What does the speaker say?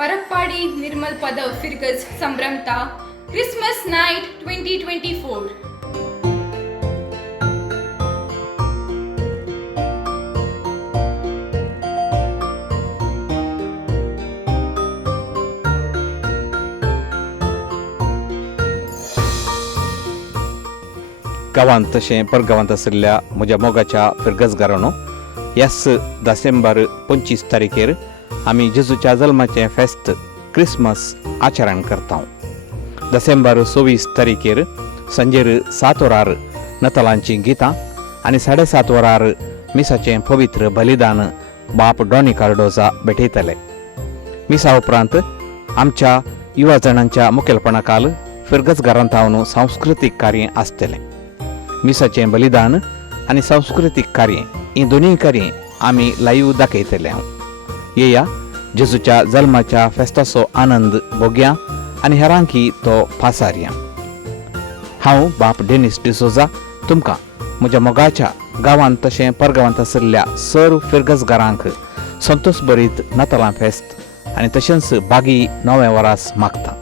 परप्पाडी निर्मल पद फिरगज संभ्रमता क्रिसमस नाइट 2024. गांवांत तशें परगांवांत आशिल्ल्या म्हज्या मोगाच्या फिरगजगारांनो, ह्याच डिसेंबर 25 तारखेर आमी जेजूच्या जल्माचें फेस्त क्रिसमस आचरण करता. डिसेंबर 26 तारखेर सांजेर 7 वरार नतलांचीं गितां आनी 7:30 वरार मिसाचें पवित्र बलिदान बाप डॉनी कार्डोजा भेटयतले. मिसा उपरांत आमच्या युवा जाणांच्या मुखेलपणाखाल फिरगजगारांत सांस्कृतीक कार्य आसतलें. मिसाचें बलिदान आनी सांस्कृतीक कार्य ही दोनूय कार्य आमी लाईव्ह दाखयतले. येया जेजूच्या जल्माच्या फेस्ताचो आनंद भोगया आनी हेरांकी तो पासारया. हांव बाप डेनिस डिसोजा तुमकां म्हज्या मोगाच्या गांवांत तशें परगांवांत आशिल्ल्या सर्व फिरगजगारांक संतोश भरीत नातालां फेस्त आनी तशेंच बागी नवें वरास मागता.